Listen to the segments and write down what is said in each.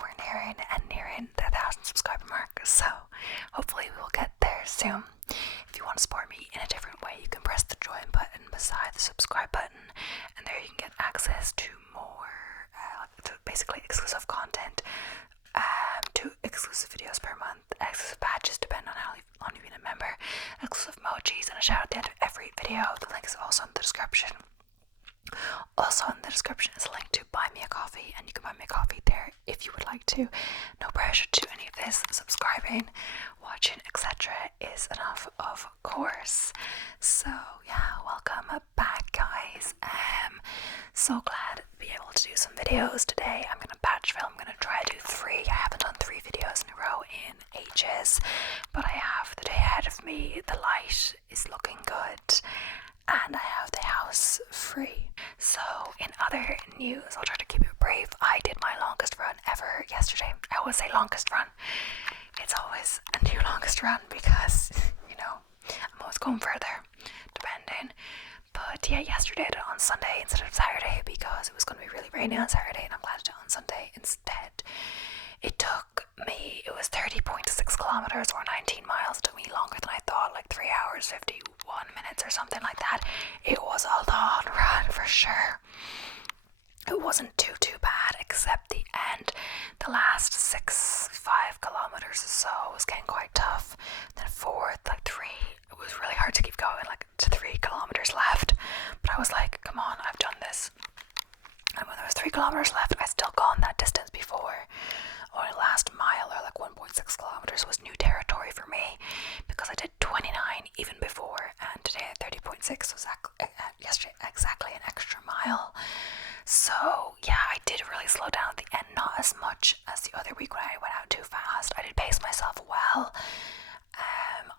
we're nearing the 1,000 subscriber mark, so hopefully we will get there soon. If you want to support me in a different way, you can press the join button beside the subscribe button, and there you can get access to more, to basically exclusive content, 2 exclusive videos per month, exclusive badges depending on how long you've been a member, exclusive emojis, and a shout out at the end of every video. The link is also in the description. Also in the description is a link to buy me a coffee, and you can buy me a coffee there if you would like to. No pressure to any of this. Subscribing, watching, etc. is enough, of course. So yeah, welcome back, guys. So glad to be able to do some videos today. I'm gonna batch film. I'm gonna try to do 3. I haven't done 3 videos in a row in ages, but I have the day ahead of me. The light is looking good, and I have the house free. So in other news, I'll try to keep it brief. I did my longest run ever yesterday. I always say longest run. It's always a new longest run because, I'm always going further, depending. But yeah, yesterday I did it on Sunday instead of Saturday because it was going to be really rainy on Saturday, and I'm glad to do it on Sunday instead. It was 30.6 kilometers or 19 miles. It took me longer than I thought, like 3 hours, 51 minutes or something like that. It was a long run for sure. It wasn't too bad, except the end. The last 5 kilometers or so was getting quite tough. Then 4th, like 3, it was really hard to keep going, like to 3 kilometers left. But I was like, come on, I've done this. And when there was 3 kilometers left, I'd still gone that distance before. Only last mile, or like 1.6 kilometers, was new territory for me because I did 29 even before, and today at 30.6 was yesterday exactly an extra mile. So yeah, I did really slow down at the end, not as much as the other week when I went out too fast. I did pace myself well.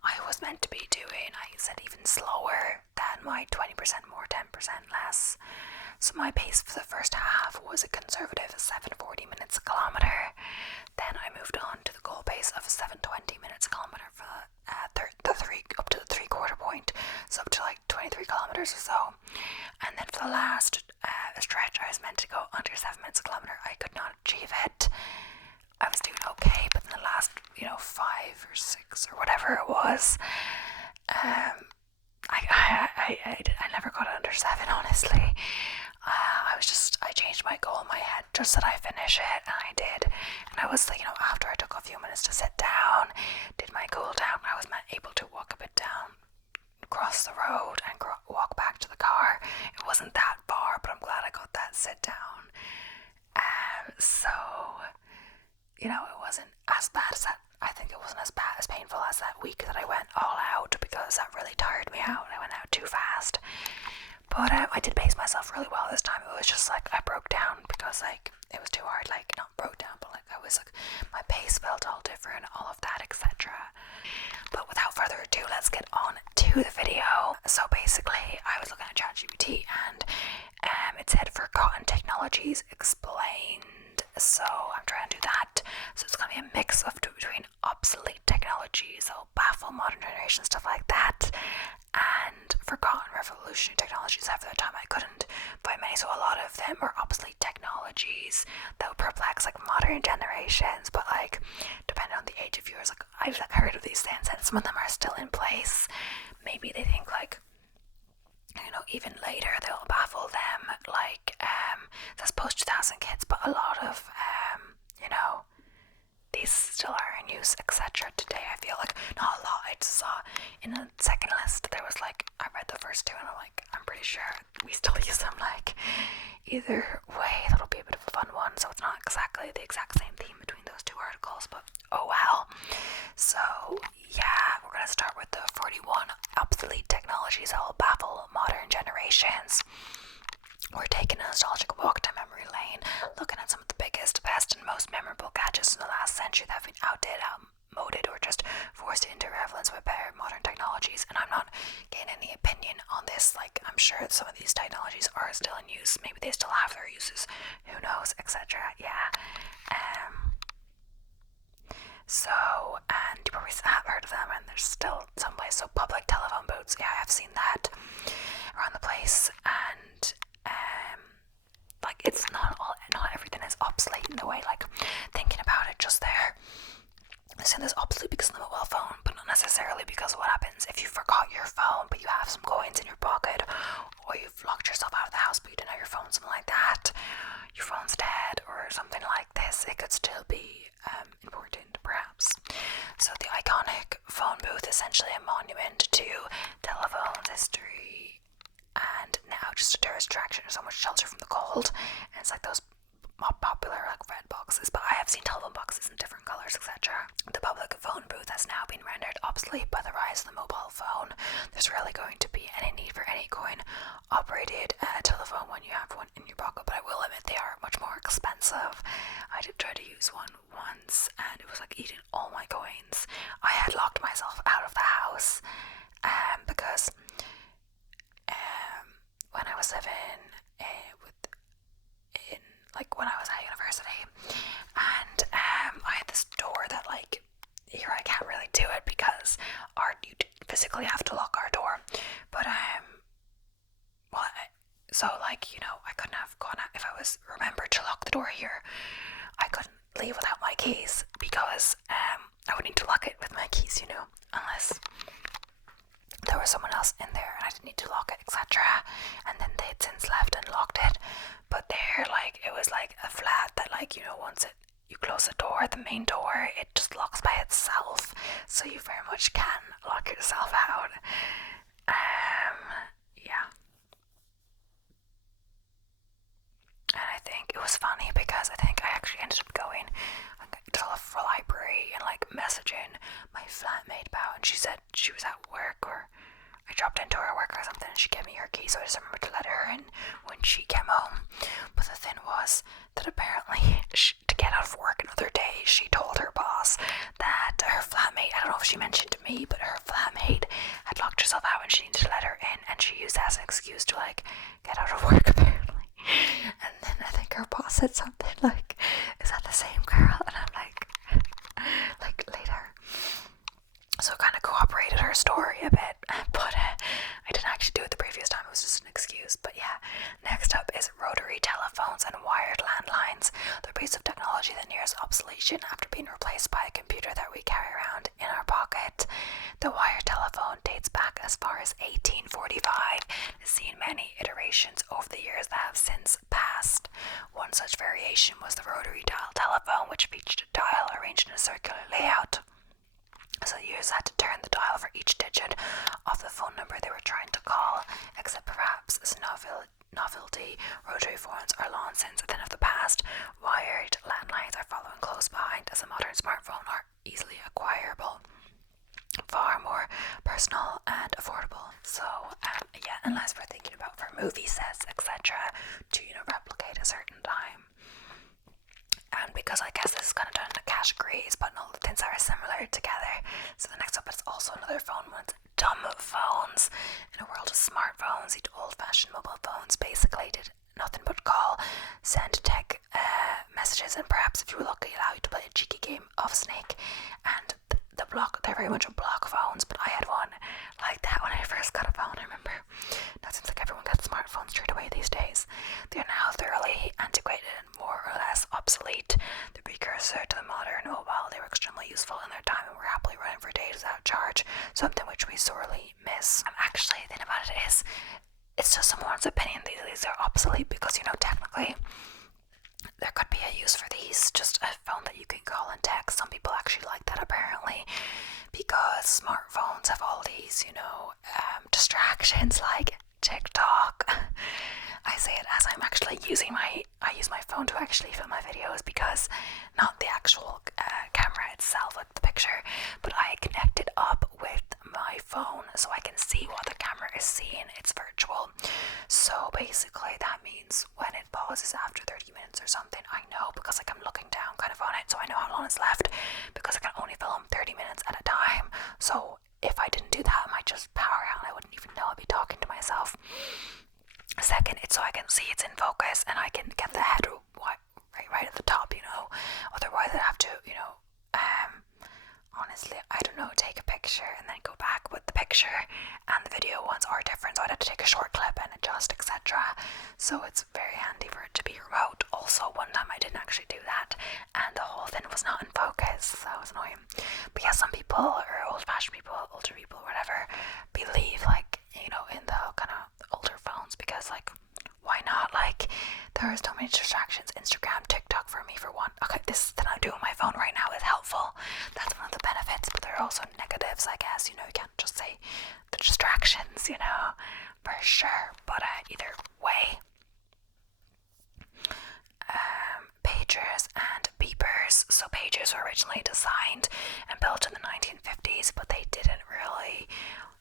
I was meant to be doing, I said, even slower than my 20% more, 10% less. So my pace for the first half was a conservative 7:40 minutes a kilometer. Then I moved on to the goal pace of 7:20 minutes a kilometer for up to the 3/4 point, so up to like 23 kilometers or so. And then for the last stretch, I was meant to go under 7 minutes a kilometer. I could not achieve it. I was doing okay, but in the last 5 or 6 or whatever it was, I never got under 7, honestly. I changed my goal in my head just that I finish it, and I did. And I was after I took a few minutes to sit down, did my cool down, I was able to walk a bit down, cross the road, and walk back to the car. It wasn't that far, but I'm glad I got that sit down. So, it wasn't as bad as that. I think it wasn't as painful as that week that I went all out, because that really tired me out. I went out too fast. But I did pace myself really well this time. It was just like I broke down because it was too hard. Not broke down, but I was my pace felt all different, all of that, etc. But without further ado, let's get on to the video. So basically, I was looking at ChatGPT, and it said Forgotten Technologies Explained. So I'm trying to do that. So it's going to be a mix of between obsolete technologies, so baffle modern generation, stuff like that, and forgotten revolutionary technologies. After that time I couldn't find many, so a lot of them are obsolete technologies that would perplex modern generations, but depending on the age of viewers, I've heard of these things, and some of them are still in place. Maybe they think even later they'll baffle them, that's post 2000 kids, but a lot of these still are in use, etc. Today. I feel not a lot. I just saw in the second list there was I read the first 2, and I'm pretty sure we still use them. Either way, that'll be a bit of a fun one. So it's not exactly the exact same theme between those 2 articles, but oh well. So yeah, we're gonna start with the 41 obsolete technologies that will baffle modern generations. We're taking a nostalgic walk down memory lane, looking at some of the biggest, best, and most memorable gadgets in the last century that have been outmoded, or just forced into relevance by better modern technologies. And I'm not getting any opinion on this. I'm sure some of these technologies are still in use. Maybe they still have their uses. Who knows, etc. Yeah. So, and you probably have heard of them, and there's still some place. So public telephone booths, yeah, I have seen that around the place. And it's not everything is obsolete in the way. Think expensive. I did try to use one once and it was like eating all my coins. I had locked myself out of the house because when I was living when I was at university, and I had this door that like here I can't really do it because you physically have to lock our door, but so like, you know, I couldn't have gone out if I was remembered to lock the door here. I couldn't leave without my keys because I would need to lock it with my keys, you know, unless there was someone else in there and I didn't need to lock it, etc. And then they'd since left and locked it. But there, like, it was like a flat that, like, you know, once you close the door, the main door, it just locks by itself. So you very much can lock yourself out. Yeah. And I think it was funny because I think I actually ended up going to the library and like messaging my flatmate about, and she said she was at work, or I dropped into her work or something, and she gave me her key, so I just remembered to let her in when she came home. But the thing was that apparently to get out of work another day, she told her boss that her flatmate, I don't know if she mentioned to me, but her flatmate had locked herself out and she needed to let her in, and she used that as an excuse to like get out of work apparently. And then I think her boss said something like, "Is that the same girl?" And I'm like later. So kind of cooperated her story a bit, but I didn't actually do it the previous time, it was just an excuse. But yeah, next up is rotary telephones and wired landlines. They're a piece of technology that nears obsolescence after being replaced by a computer that we carry around in our pocket. The wired telephone dates back as far as 1845 and has seen many iterations over the years that have since passed. One such variation was the rotary dial telephone, which featured a dial arranged in a circular layout. So users had to turn the dial for each digit of the phone number they were trying to call, except perhaps as novelty, rotary phones are long since a thing of the past. Wired landlines are following close behind, as a modern smartphone are easily acquirable, far more personal and affordable. So yeah, unless we're thinking about for movie sets, etc., to, you know, replicate a certain time. And because I guess this is kind of done in categories, but all the things are similar together. So the next up is also another phone one. Dumb phones. In a world of smartphones, these old-fashioned mobile phones basically did nothing but call, send text messages, and perhaps if you were lucky, allow you to play a cheeky game of Snake. And they're very much block phones, but I had one like that when I first got a phone, I remember. Now it seems like everyone gets smartphones straight away these days. They are now thoroughly antiquated and more or less obsolete. The precursor to the modern mobile, they were extremely useful in their time and were happily running for days without charge, something which we sorely miss. Actually, the thing about it is, it's just someone's opinion these are obsolete because, you know, technically there could be a use for these, just a phone that you can call and text. Some people actually like that apparently, because smartphones have all these, you know, distractions like TikTok. I say it as I'm actually I use my phone to actually film my videos, because not the actual camera itself, like the picture, but I connect it up with my phone so I can see what the camera is seeing. It's virtual. So basically that means when it pauses after 30 minutes or something, I know, because like I'm looking down kind of on it, so I know how long it's left, because I can only film 30 minutes at a time. So if I didn't do that, I might just power out and I wouldn't even know. I'd be talking to myself. Second, it's so I can see it's in focus and I can get the head right at the top, you know. Otherwise I'd have to, you know, honestly, I don't know, take a picture and then go back with the picture, and the video ones are different, so I'd have to take a short clip and adjust, etc. So it's very handy for it to be remote. Also, one time I didn't actually do that and the whole thing was not in focus, so it was annoying. But yeah, some people, or old-fashioned people, older people, whatever, believe, like, you know, in the kind of older phones, because like, why not? Like, there are so many distractions. Instagram, TikTok for me, for one. Okay, this that I'm doing on my phone right now is helpful. That's one of the benefits, but there are also negatives, I guess. You know, you can't just say the distractions, you know, for sure. But either way, pagers and beepers. So pagers were originally designed and built in the 1950s, but they didn't really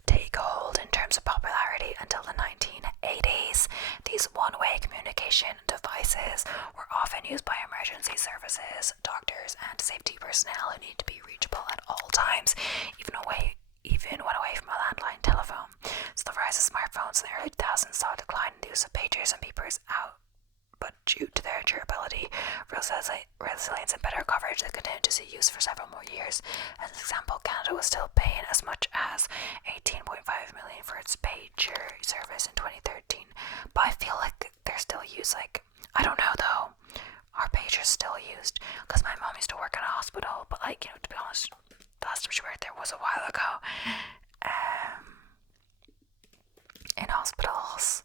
take hold in terms of popularity until the 1980s. These one-way communication devices were often used by emergency services, doctors, and safety personnel who need to be reachable at all times, even when away from a landline telephone. So the rise of smartphones in the early 2000s saw a decline in the use of pagers and beepers out, but due to their durability, resilience, and better coverage, they continued to see use for several more years. As an example, Canada was still paying as much as $18.5 million for its pager service in 2013. But I feel like they're still used. Like, I don't know though. Are pagers still used? Because my mom used to work in a hospital, but like, to be honest, the last time she worked there was a while ago. In hospitals,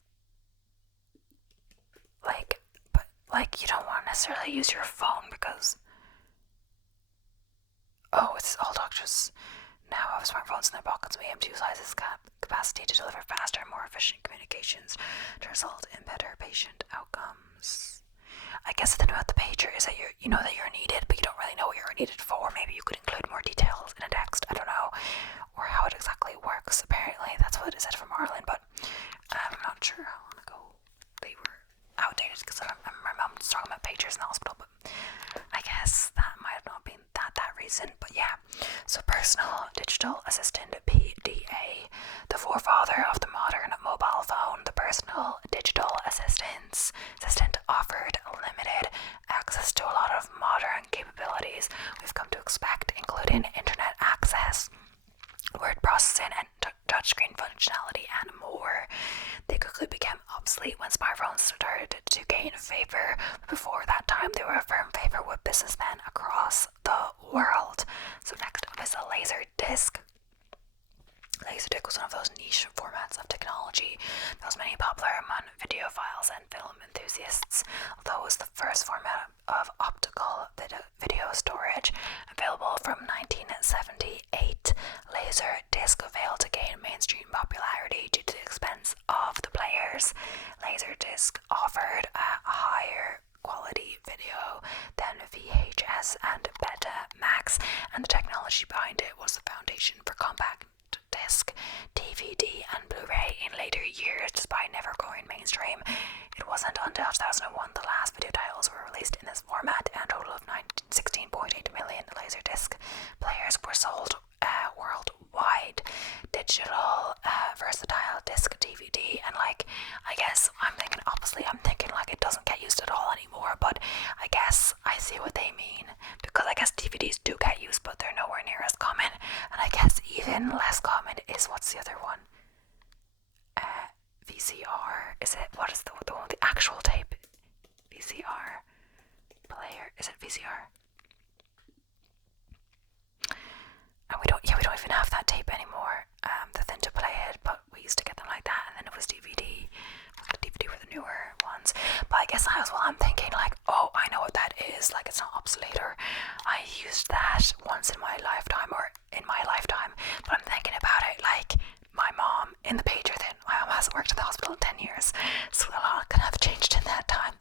but you don't want to necessarily use your phone because it's all doctors now have smartphones in their pockets. We aim to utilize this capacity to deliver faster and more efficient communications to result in better patient outcomes. I guess the thing about the pager is that you know that you're needed, but you don't really know what you're needed for. Maybe you could include more details in a text, I don't know, or how it exactly works. Apparently that's what it said from Ireland, but I'm not sure how long ago they were outdated, because my mom was talking about pagers in the hospital, but I guess that might have not been that recent. But yeah, so personal digital assistant, PDA, the forefather of the modern mobile phone. The personal digital assistant offered limited access to a lot of modern capabilities we've come to expect, including internet access, word processing, and touchscreen functionality, and more. They quickly became obsolete when smartphones started to gain favor. Before that time, they were a firm favorite with businessmen across the world. So next up is a Laserdisc. Laserdisc was one of those niche formats of technology that was many popular among videophiles and film enthusiasts. Although it was the first format of optical video storage, available from 1978, Laserdisc failed to gain mainstream popularity due to the expense of the players. Laserdisc offered a higher quality video than VHS and Betamax, and the technology behind it was the foundation for compact disc, DVD, and Blu-ray in later years. Despite never going mainstream, it wasn't until 2001 the last video titles were released in this format, and a total of 16.8 million Laserdisc players were sold worldwide. Digital, versatile disc DVD, and like, I guess I'm thinking oppositely. I'm thinking like it doesn't get used at all anymore, but I guess I see what they mean, because I guess DVDs do get used, but they're nowhere near as common. And I guess even less common is, what's the other one? VCR. Is it, what is the one with the actual tape? VCR player. Is it VCR? And we don't even have that tape anymore. The thing to play it, but we used to get them like that, and then it was DVD. The DVD were the newer ones. But I guess I'm thinking like, oh, I know what that is. Like, it's not obsolete, or I used that once in my lifetime, but I'm thinking about it like my mom in the pager thing. My mom hasn't worked in the hospital in 10 years, so a lot can have changed in that time.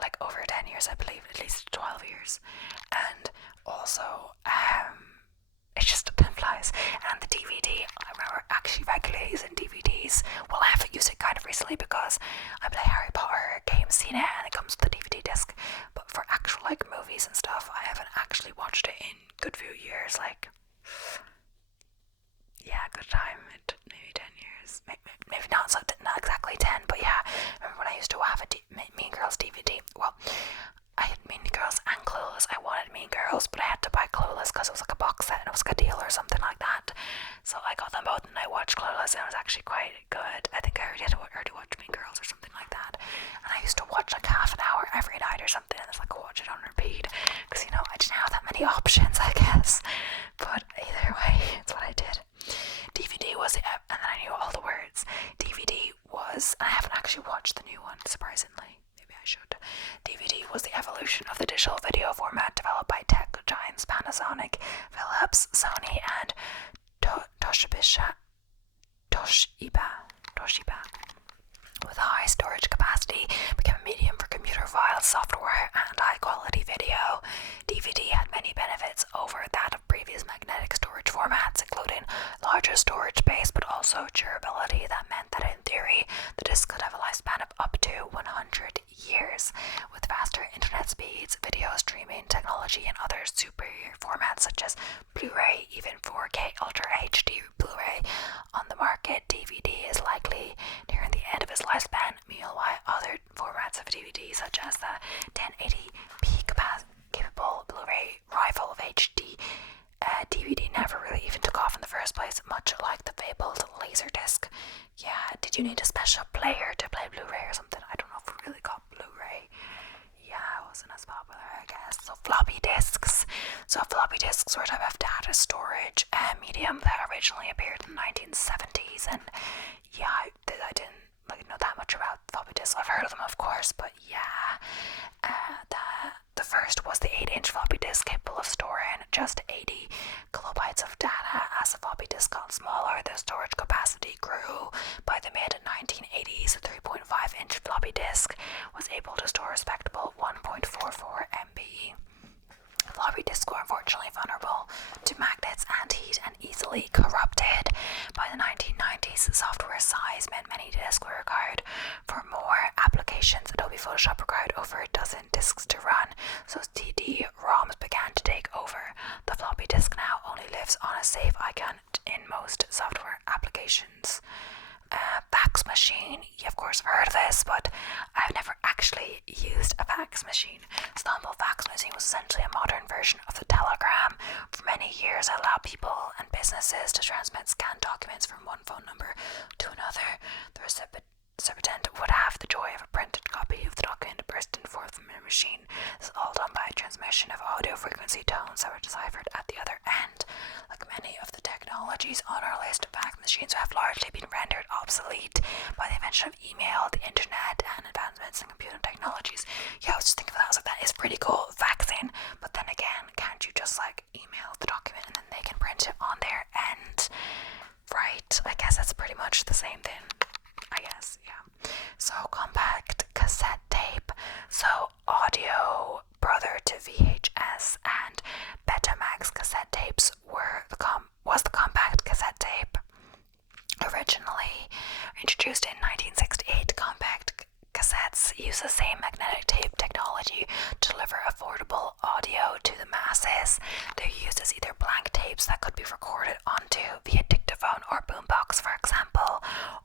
Like over 10 years, I believe, at least 12 years. And also, it's just time flies. And the DVD, I remember actually regularly using DVDs. Well, I haven't used it kind of recently because I play Harry Potter games, seen it, and it comes with the DVD disc. But for actual like movies and stuff, I haven't actually watched it in a good few years. Like, yeah, good time. Maybe 10 years. Maybe not exactly 10, but yeah. I remember when I used to have a Mean Girls DVD. Well, I had Mean Girls and Clueless. I wanted Mean Girls, but I had to buy Clueless because it was like a box set and it was like a deal or something like that. So I got them both and I watched Clueless, and it was actually quite good. I think I already watched Mean Girls or something like that. And I used to watch like half an hour every night or something, and it's like watch it on repeat because I didn't have that many options, I guess. But either way, it's what I did. DVD was and then I knew all the words. DVD was, and I haven't actually watched the new one, surprisingly. Maybe I should. DVD was the evolution of the digital video format developed by tech giants Panasonic, Philips, Sony, and Toshiba. With high storage capacity, became a medium for computer files, software, and high-quality video. DVD had many benefits over that of previous magnetic storage formats, including larger storage space, but also durability. That meant that in theory, the disc could have a lifespan of up to 100 years. With faster internet speed speeds, video streaming technology, and other superior formats such as Blu-ray, even 4K Ultra HD Blu-ray on the market. DVD is likely nearing the end of its lifespan. Meanwhile, other formats of DVD, such as the 1080p capable Blu-ray rival of HD DVD, never really even took off in the first place, much like the fabled Laserdisc. Yeah, did you need a special player to play Blu-ray or something? I don't know if it really got Blu-ray. Yeah, it wasn't as popular, I guess. So floppy disks. So floppy disks were a type of data storage medium that originally appeared in the 1970s, and yeah, I didn't know that much about floppy disks. I've heard of them, of course, but yeah, the first was the 8-inch floppy disk capable of storing just 80 kilobytes of data. As the floppy disk got smaller, the storage capacity grew. By the mid 1980s, the 3.5-inch floppy disk was able to store a respectable 1.44 MB. Floppy disks were unfortunately vulnerable to magnets and heat and easily corrupted. By the 1990s, the software size meant many disks were required for more applications. Adobe Photoshop required over a dozen disks to run, so CD-ROMs began to take over. The floppy disk now only lives on a save icon in most software applications. Fax machine. You of course have heard of this, but I've never actually used a fax machine. So the humble fax machine was essentially a modern version of the telegram. For many years, it allowed people and businesses to transmit scanned documents from one phone number to another. The recipient would have the joy of a printed copy of the document bursting forth from a machine. This is all done by transmission of audio frequency tones that were deciphered at the other end. Like many of the technologies on our list, fax machines have largely been rendered obsolete by the invention of email, the internet, and advancements in computer technologies. Yeah, I was just thinking of that. I was like, that is pretty cool, faxing. But then again, can't you just like email the document and then they can print it on their end? Right, I guess that's pretty much the same thing. I guess, yeah. So compact cassette tape. So audio brother to VHS and Betamax cassette tapes was the compact cassette tape. Originally introduced in 1968, compact cassettes use the same magnetic tape technology to deliver affordable audio to the masses. They're used as either blank tapes that could be recorded onto via dictaphone or boombox, for example,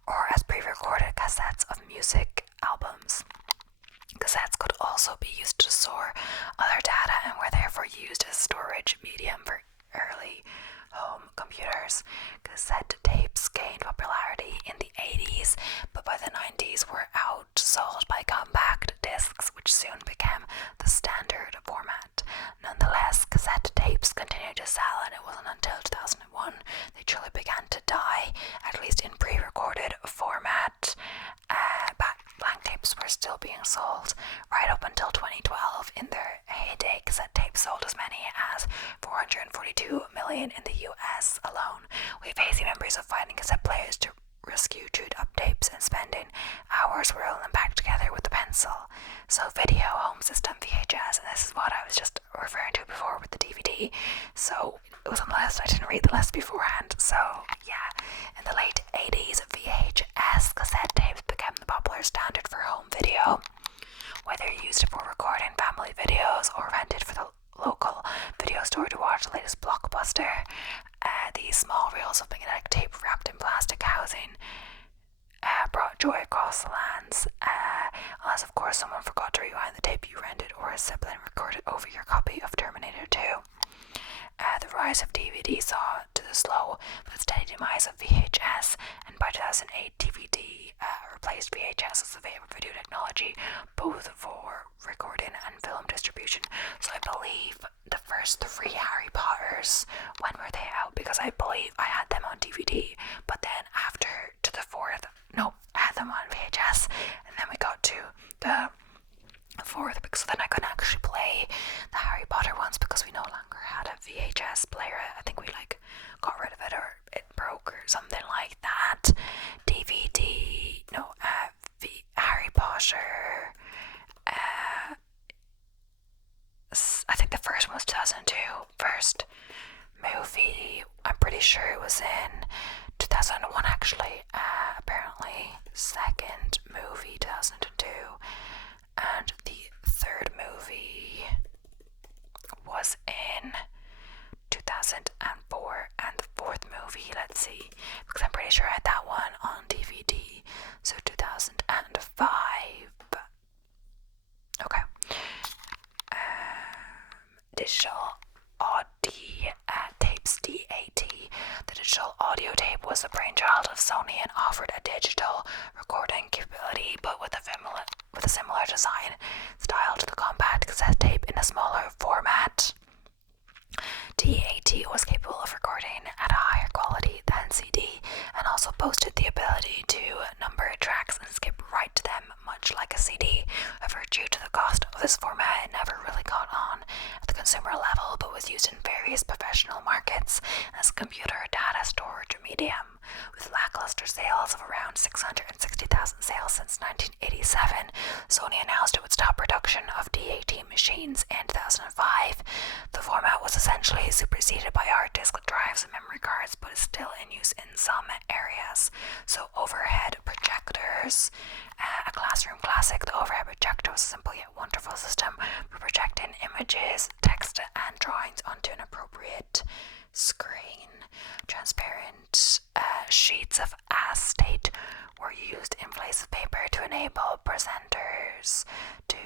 or as pre-recorded cassettes of music albums. Cassettes could also be used to store other data and were therefore used as storage medium for early home computers. Cassette tapes gained popularity in the 80s, but by the 90s were outsold by compact discs, which soon became the standard format. Nonetheless, cassette tapes continued to sell, and it wasn't until 2001 they truly began to die, at least in pre-recorded format. Blank tapes were still being sold right up until 2012. In their heyday, cassette tapes sold as many as 442 million in the US alone. We have hazy memories of finding cassette players to rescue chewed up tapes and spending hours rolling them back together with a pencil. So video home system VHS, and this is what I was just referring to before with the DVD. So it was on the list. I didn't read the list beforehand. So yeah, in the late 80s, VHS cassette tapes became the popular standard for home video. Whether used for recording family videos or rented for the local video store to watch the latest blockbuster, these small reels of magnetic tape wrapped in plastic housing brought joy across the lands, unless of course someone forgot to rewind the tape you rented or a sibling recorded over your copy of Terminator 2. The rise of DVD saw to the slow but steady demise of VHS, and by 2008 DVD replaced VHS as the favorite video technology, both for recording and film distribution. So I believe the first 3 Harry Potters, when were they out? Because I believe I had them on DVD, but then after to the 4th, no, I had them on VHS, and then we got to the 4th, because then I couldn't actually play the Harry Potter ones because we no longer had a VHS player. I think we like got rid of it, or it broke or something like that. DVD, no, Harry Potter, I think the first one was 2002. First movie, I'm pretty sure it was in 2001 actually. Apparently second movie 2002, and the third movie digital audio tapes, DAT. The digital audio tape was the brainchild of Sony and offered a digital recording capability, but with a similar design style to the compact cassette tape in a smaller format. DAT was capable of recording at a higher quality than CD and also boasted the ability to number tracks and skip right to them, much like a CD. However, due to the cost of this format, it never really caught on at the consumer level, but was used in various professional markets as a computer data storage medium. With lackluster sales of around 660,000 sales since 1987, Sony announced it would stop production of DAT machines in 2005. The format was essentially superseded by hard disk drives and memory cards, but is still in use in some areas. So overhead projectors, a classroom classic, the overhead projector was a simple yet wonderful system for projecting images, text, and drawings onto an appropriate screen. Transparent sheets of acetate were used in place of paper to enable presenters to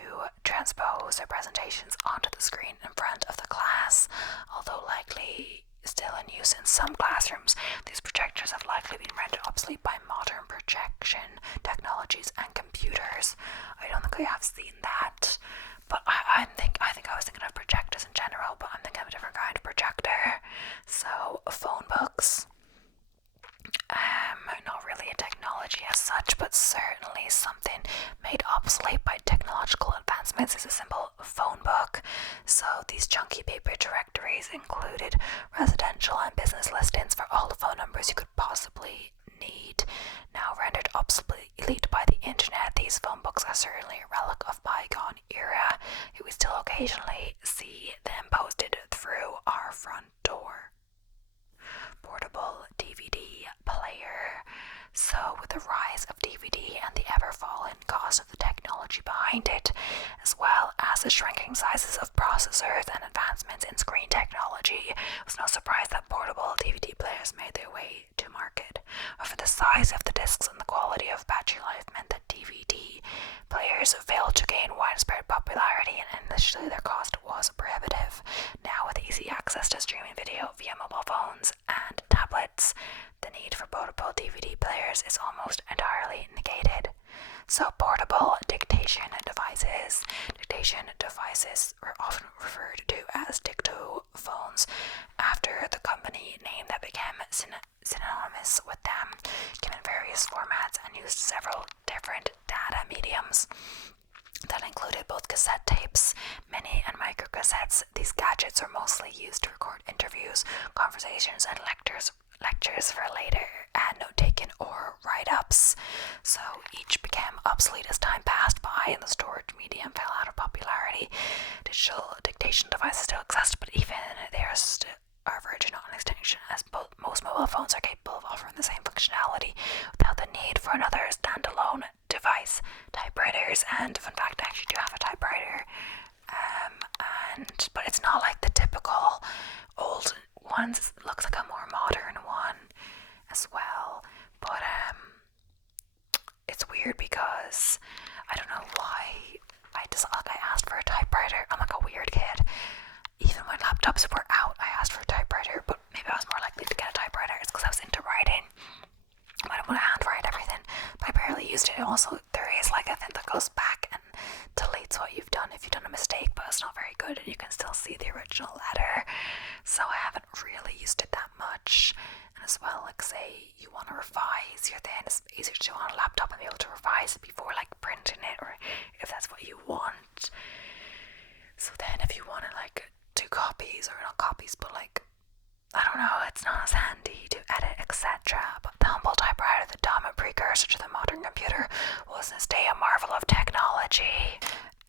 transpose their presentations onto the screen in front of the class. Although likely still in use in some classrooms, these projectors have likely been rendered obsolete by modern projection technologies and computers. I don't think I have seen that, but I think I was thinking of projectors in general, but I'm thinking of a different kind of projector. So phone books. Not really a technology as such, but certainly something made obsolete by technological advancements is a simple phone book. So these chunky paper directories included residential and business listings for all the phone numbers you could possibly need. Now rendered obsolete by the internet, these phone books are certainly a relic of bygone era. We still occasionally see them posted through our front door. Portable DVD player. So with the rise of DVD and the ever-falling cost of the technology behind it, as well as the shrinking sizes of processors and advancements in screen technology, it was no surprise that portable DVD players made their way to market. However, the size of the discs and the quality of battery life meant that DVD players failed to gain widespread popularity, and initially their cost was prohibitive. Now, with easy access to streaming video via mobile phones and tablets, the need for portable DVD players is almost entirely negated. So portable dictation devices. Dictation devices were often referred to as dictophones after the company name that became synonymous with them, came in various formats and used several different data mediums that included both cassette tapes, mini and microcassettes. These gadgets are mostly used to record interviews, conversations, and lectures for later and note-taking or write-ups. So each became obsolete as time passed by and the storage medium fell out of popularity. Digital dictation devices still exist, but even they are verging on extinction, as most mobile phones are capable of offering the same functionality without the need for another standalone device. Typewriters, and fun fact, I actually do have a typewriter, but it's not like the typical old ones. It looks like a more modern one as well, but it's weird because I don't know why I asked for a typewriter. I'm like a weird kid. Even when laptops were out, I asked for a typewriter, but maybe I was more likely to get a typewriter. It's because I was into writing. I don't want to handwrite everything, but I barely used it. Also, there is like a thing that goes back and deletes what you've done if you've done a mistake, but it's not very good and you can still see the original letter. So I haven't really used it that much. And as well, like say you want to revise your thing, it's easier to do on a laptop and be able to revise it before like printing it, or if that's what you want. So then if you want to like do copies, or not copies, but like, I don't know, it's not as handy to edit, etc. But the humble typewriter, the dominant precursor to the modern computer, was in its day a marvel of technology.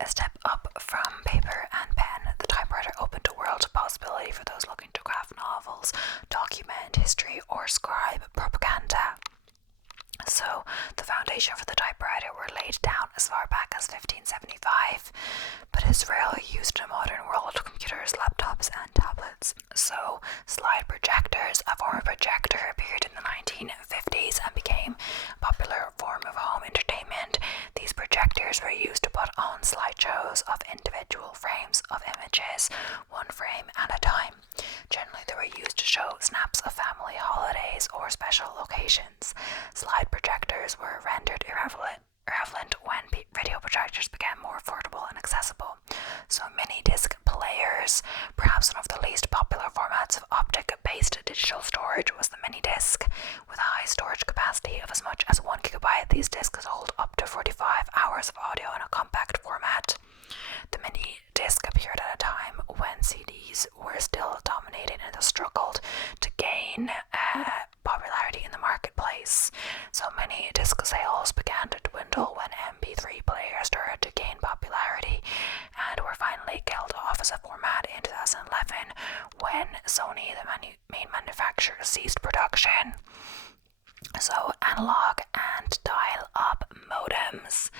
A step up from paper and pen, the typewriter opened a world of possibility for those looking to craft novels, document history, or scribe propaganda. So, the foundation for the typewriter were laid down as far back as 1575, but is rarely used in a modern world of computers, laptops, and tablets. So, slide projectors, a form of projector, appeared in the 1950s and became a popular form of home entertainment. These projectors were used to put on slideshows of individual frames of images, one frame at a time. Generally, they were used to show snaps of family holidays or special occasions. Slide projectors were rendered irrelevant when video projectors became more affordable and accessible. So mini-disc players, perhaps one of the least popular formats of optic-based digital storage, was the mini-disc. With a high storage capacity of as much as 1 gigabyte, these discs hold up to 45 hours of audio in a compact format. The mini-disc appeared at a time when CDs were still dominating and thus struggled to gain popularity in the marketplace. So many disc sales began to dwindle when MP3 players started to gain popularity and were finally killed off as a format in 2011 when Sony, the main manufacturer, ceased production. So analog and dial-up modems.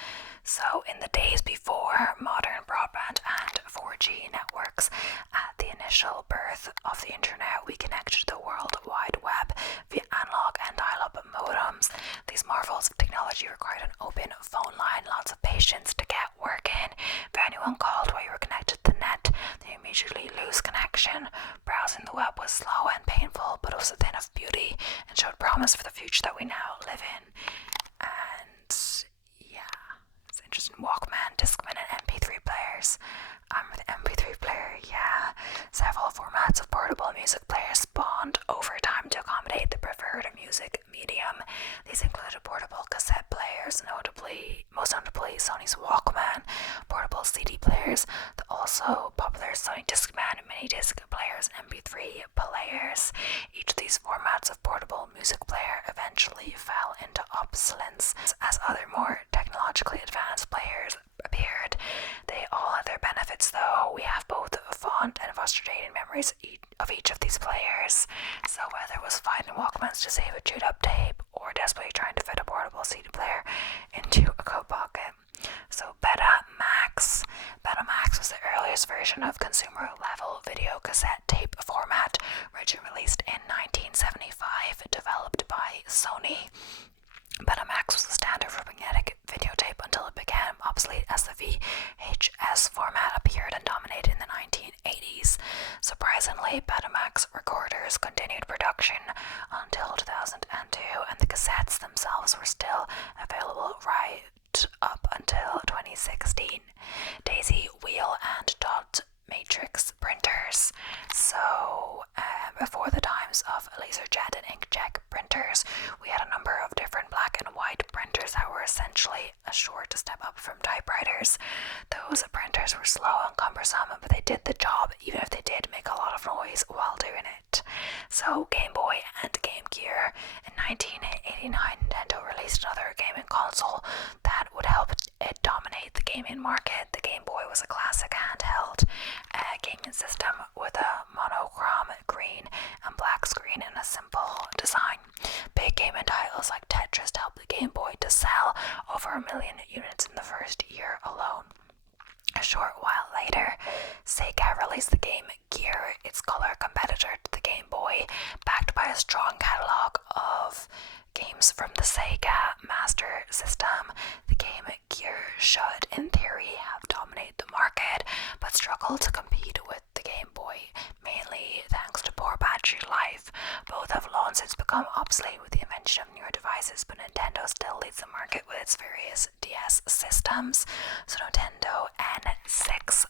So in the days before modern broadband and 4G networks, at the initial birth of the internet, we connected to the World Wide Web via analog and dial-up modems. These marvels of technology required an open phone line, lots of patience to get working. If anyone called while you were connected to the net, they immediately lose connection. Browsing the web was slow and painful, but it was a thing of beauty and showed promise for the future that we now live in. And yeah, it's interesting. Walkman, Discman, and MP3 players. With MP3 player, yeah. Several formats of portable music players spawned over time to accommodate the preferred music medium. These included portable cassette players, most notably Sony's Walkman, portable CD players, the also popular Sony Discman, mini disc players, and MP3 players. Each of these formats of portable music player eventually fell into obsolescence as other more technologically advanced players appeared. They all had their benefits, though. We have both fond and frustrating memories of each of these players. So whether it was finding Walkmans to save a chewed up tape or desperately trying to fit a portable CD player into a coat pocket. So Betamax was the earliest version of consumer level video cassette tape format, originally released in 1975, developed by Sony. Betamax was the standard for magnetic videotape until it became obsolete as the VHS format appeared and dominated in the 1980s. Surprisingly, Betamax recorders continued production until 2002, and the cassettes themselves were still available right up until 2016. Daisy wheel and dot matrix printers. So before the times of laserjet and inkjet printers, we had a number of different black and white printers that were essentially a short step up from typewriters. Those printers were slow and cumbersome, but they did the job, even if they did make a lot of noise while doing it. So Game Boy and Game Gear. In 1989, Nintendo released another gaming console that would help it dominate the gaming market. The Game Boy was a classic handheld gaming system with a monochrome green and black screen and a simple design. Big gaming titles like Tetris helped the Game Boy to sell over 1 million units in the first year alone. A short while later, Sega released the Game Gear, its color competitor to the Game Boy, backed by a strong catalog of games from the Sega Master System. The Game Gear should, in theory, have dominated the market, but struggled to compete with the Game Boy, mainly thanks to poor battery life. Both have long since become obsolete with the invention of newer devices, but Nintendo still leads the market with its various DS systems. So Nintendo N64,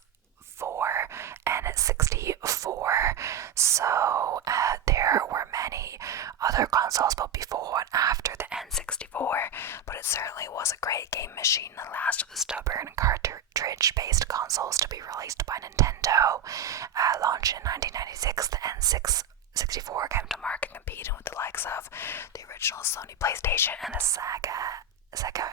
N64. So there were many other consoles both before and after the N64, but it certainly was a great game machine, the last of the stubborn cartridge-based consoles to be released by Nintendo. Launched in 1996, the N64 came to market competing with the likes of the original Sony PlayStation and the Sega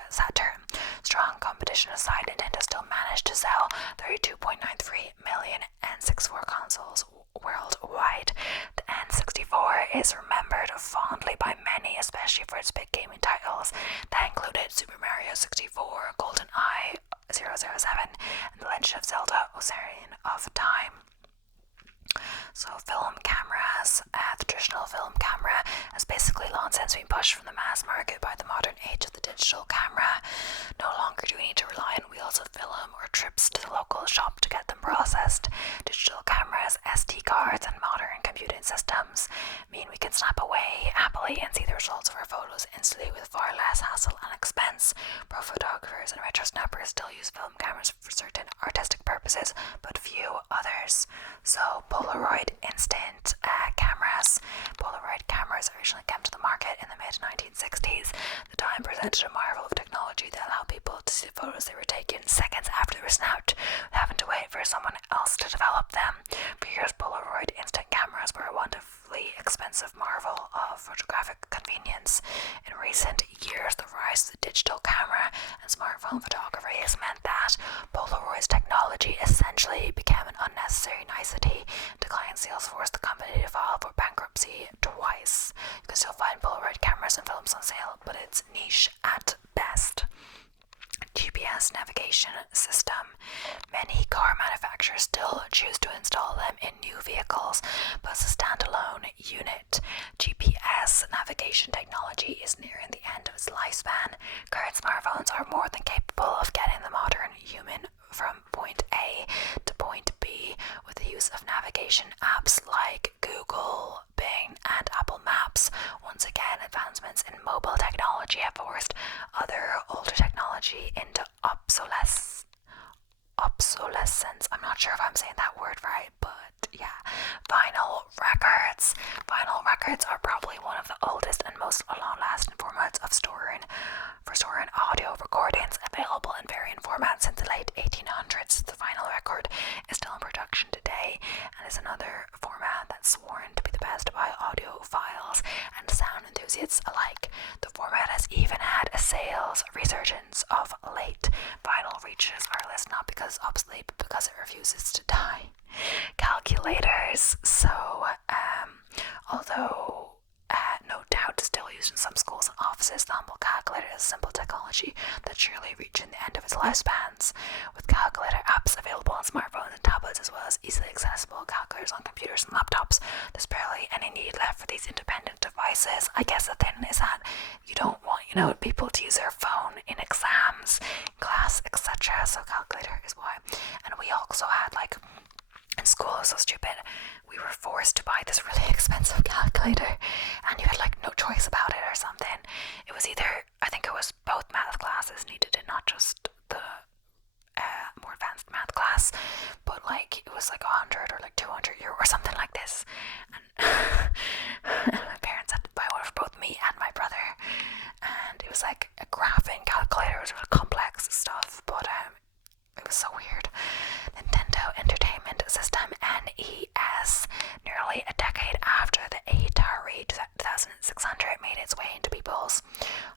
Saturn. Strong competition aside, Nintendo still managed to sell 32.93 million N64 consoles worldwide. The N64 is remembered fondly by many, especially for its big gaming titles that included Super Mario 64, GoldenEye 007, and The Legend of Zelda: Ocarina of Time. So film cameras as the traditional film camera has basically long since been pushed from the mass market by the modern age of the digital camera. No longer do we need to rely on wheels of film or trips to the local shop to get them processed. Digital cameras, SD cards, and modern computing systems mean we can snap away happily and see the results of our photos instantly with far less hassle and expense. Pro photographers and retro snappers still use film cameras for certain artistic purposes, but few others. So Polaroid instant cameras. Polaroid cameras originally came to the market in the mid-1960s. The time presented a marvel of technology that allowed people to see the photos they were taken seconds after they were snapped, having to wait for someone else to develop them. For years, Polaroid instant cameras were a wonderfully expensive marvel of photographic convenience. In recent years, the rise of the digital camera and smartphone photography has meant that Polaroid's technology essentially became an unnecessary nicety. Declining sales forced the company to file for bankruptcy twice. You can still find Polaroid cameras and films on sale, but it's niche at best. GPS navigation system. Many car manufacturers still choose to install them in new vehicles, but as a standalone unit, GPS navigation technology is nearing the end of its lifespan. Current smartphones are more than capable of getting the modern human from point A to point B with the use of navigation apps like Google, Bing, and Apple Maps. Once again, advancements in mobile technology have forced other older technology into obsolescence. I'm not sure if I'm saying that word right, but yeah. Vinyl records. Vinyl records are probably one of the oldest and most long-lasting formats of storing audio recordings, available in varying formats since the late 1800s. The vinyl record is still in production today and is another format that's sworn to be the best by audiophiles and sound enthusiasts alike. The format has even had a sales resurgence of late. Vinyl reaches our list not because it's obsolete, but because it refuses to die. Calculators. So, although no doubt still used in some schools and offices, the humble calculator is a simple technology that's surely reaching the end of its lifespans. With calculator apps available on smartphones and tablets, as well as easily accessible calculators on computers and laptops, there's barely any need left for these independent devices. I guess the thing is that you don't want, people to use their phone in exams, class, etc. So calculator is why. And we also had in school, it was so stupid. We were forced to buy this really expensive calculator, and you had no choice about it or something. It was either, I think it was both math classes needed it, not just the more advanced math class, but it was 100 or 200 euro or something like this. And my parents had to buy one for both me and my brother, and it was a graphing calculator. It was really complex stuff, but it was so weird. Nintendo Entertainment System, NES. Nearly a decade after the Atari 2600 made its way into people's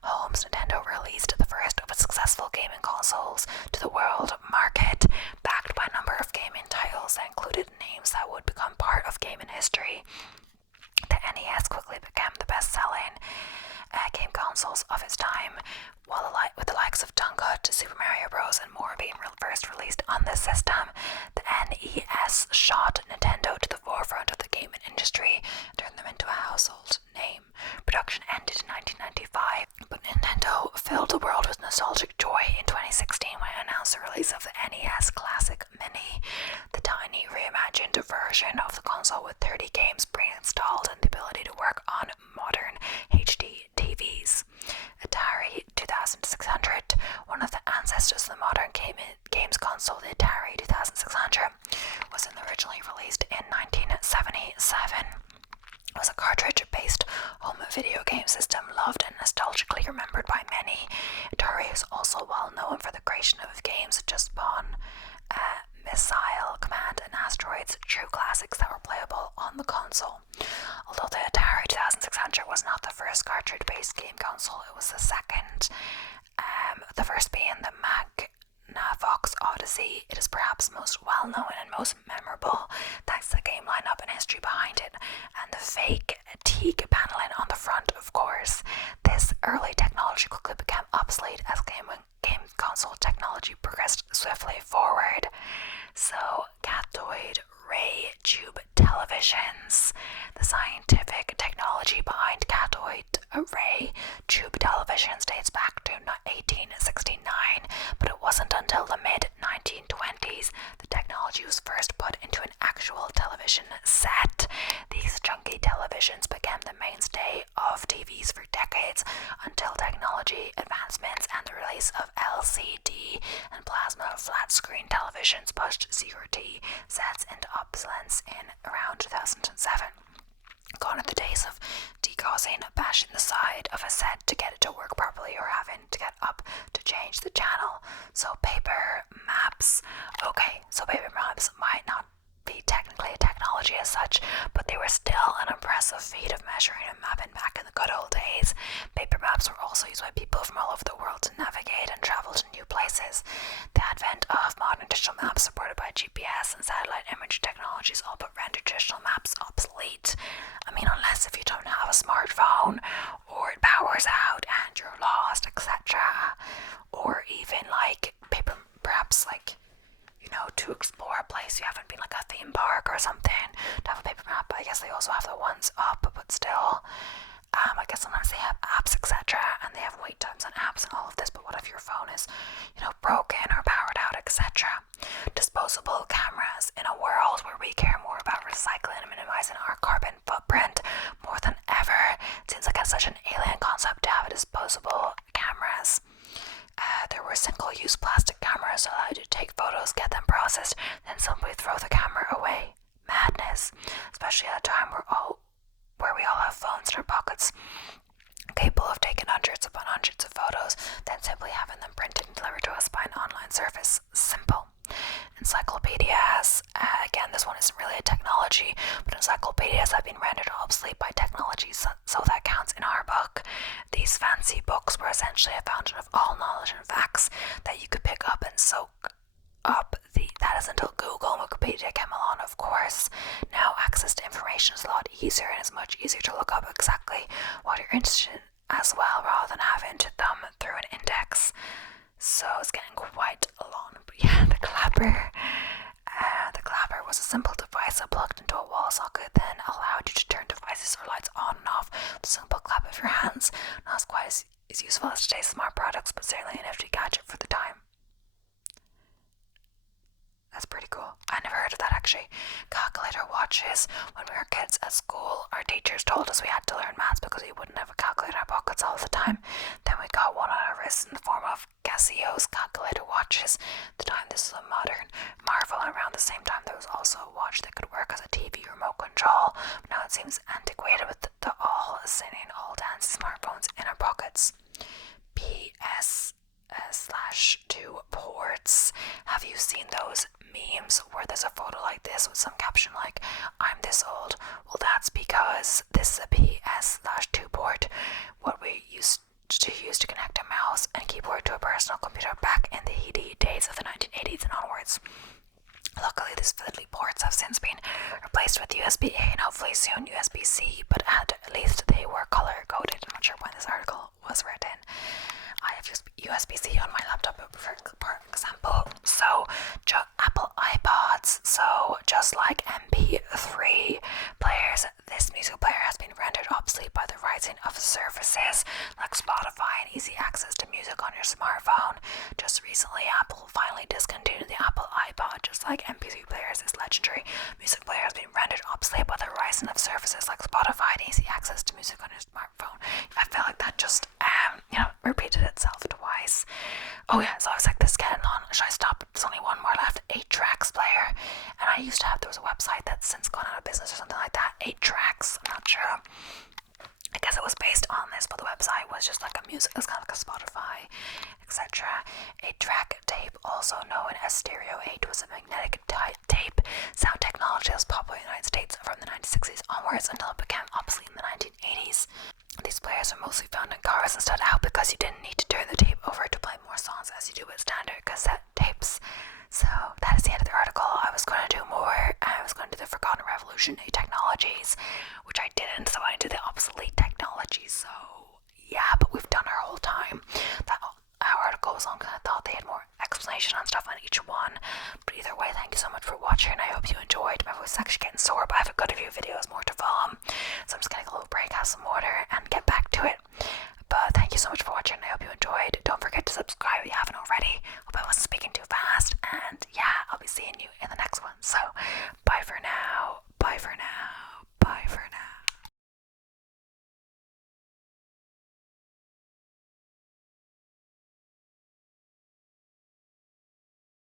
homes, Nintendo released the first of its successful gaming consoles to the world market, backed by a number of gaming titles that included names that would become part of gaming history. The NES quickly became the best-selling game consoles of its time, with the likes of Dunga to Super Mario Bros. And more being first released on this system. The NES shot Nintendo to the forefront of the gaming industry, turned them into a household name. Production ended in 1995, but Nintendo filled the world with nostalgic joy in 2016 when it announced the release of the NES Classic Mini, the tiny reimagined version of the console with 30 games pre-installed and the ability to work on modern HD TVs. Atari 2600, one of the ancestors of the modern games console, the Atari 2600, was originally released in 1977. It was a cartridge-based home video game system loved and nostalgically remembered by many. Atari is also well known for the creation of games such as Spawn, Missile Command, and Asteroids, true classics that were playable on the console. Although the Atari 2600 was not the first cartridge-based game console, it was the second. The first being the Magnavox Odyssey. It is perhaps most well-known and most memorable thanks to the game lineup and history behind it, and the fake teak paneling on the front, of course. This early technology quickly became obsolete as game console technology progressed swiftly forward. So, cathode ray obsolescence in around 2007. Gone are the days of degauzing, bashing the side of a set to get it to work properly, or having to get up to change the channel. So paper maps, okay, so paper maps might not be technically a technology as such, but they were still an impressive feat of measuring and mapping back in the good old days. Paper maps were also used by people from all over the world to navigate and travel to new places. The advent of modern digital maps supported by GPS and satellite image technologies all but rendered traditional maps obsolete. I mean, unless if you don't have a smartphone, or it powers out and you're lost, etc. Or even like paper, perhaps like, you know, to explore a place you haven't been, like a theme park or something, to have a paper map. I guess they also have the ones up, but still, I guess sometimes they have apps, etc., and they have wait times on apps and all of this. But what if your phone is, you know, broken or powered out, etc.? Disposable cameras. In a world where we care more about recycling and minimizing our carbon footprint more than ever, it seems like it's such an alien concept to have disposable cameras. There were single-use plastic cameras that allowed you to take photos, get them processed, then simply throw the camera away. Madness, especially at a time where we all have phones in our pockets, capable of taking hundreds upon hundreds of photos, then simply having them printed and delivered to us by an online service. Simple. Encyclopedias. Again, this one isn't really a technology, but encyclopedias have been rendered obsolete by technology, so that counts in our book. These fancy books were essentially a fountain of all knowledge and facts that you could pick up and soak up. That is until Google and Wikipedia came along, of course. Now access to information is a lot easier, and it's much easier to look up exactly what you're interested in as well, rather than having to thumb through an index. So it's getting quite long. But yeah, the clapper. The clapper was a simple device that plugged into a wall socket, then allowed you to turn devices or lights on and off with a simple clap of your hands. Not as quite as useful as today's smart products, but certainly a nifty gadget for the time. That's pretty cool. I never heard of that actually. Calculator watches. When we were kids at school, our teachers told us we had to learn maths because we wouldn't have a calculator in our pockets all the time. Then we got one on our wrists in the form of Casio's calculator watches. At the time, this was a modern marvel, and around the same time there was also a watch that could work as a TV remote control. But now it seems antiquated with the all singing, all dancing smartphones in our pockets. PS/2 ports. Have you seen those memes where there's a photo like this with some caption like, "I'm this old"? Well, that's because this is a PS/2 port, what we used to use to connect a mouse and keyboard to a personal computer back in the heady days of the 1980s and onwards. Luckily, these fiddly ports have since been replaced with USB-A and hopefully soon USB-C, but at least they were color-coded. I'm not sure when this article was written. I have USB-C on my laptop, for example. So, Apple iPods. So, just like MP3 players, this music player has been rendered obsolete by the rising of services like Spotify and easy access to music on your smartphone. Just recently, Apple finally discontinued the Apple iPod. Just like MP3 players, this legendary music player has been rendered obsolete by the rising of services like Spotify and easy access to music on your smartphone. I feel like that just, repeated itself twice. Oh yeah, so I was like, this is getting on. Should I stop? There's only one more left. 8-Tracks player. And I used to have, there was a website that's since gone out of business or something like that. 8-Tracks, I'm not sure. I guess it was based on this, but the website was just like a music, it was kind of like a Spotify, etc. 8-track tape, also known as stereo 8, was a magnetic tape sound technology that was popular in the United States from the 1960s onwards until it became obsolete in the 1980s. These players are mostly found in cars and stood out because you didn't need to turn the tape over to play more songs as you do with standard cassette tapes. So that is the end of the article. I was going to do more. I was going to do the Forgotten Revolutionary Technologies, which I didn't, so I did the Obsolete Technologies. So yeah, but we've done our whole time. Our article was long because I thought they had more explanation on stuff on each one. But either way, thank you so much for watching. I hope you enjoyed. My voice is actually getting sore, but I have a good few videos more to follow. So I'm just going to take a little break, have some water, and get back to it.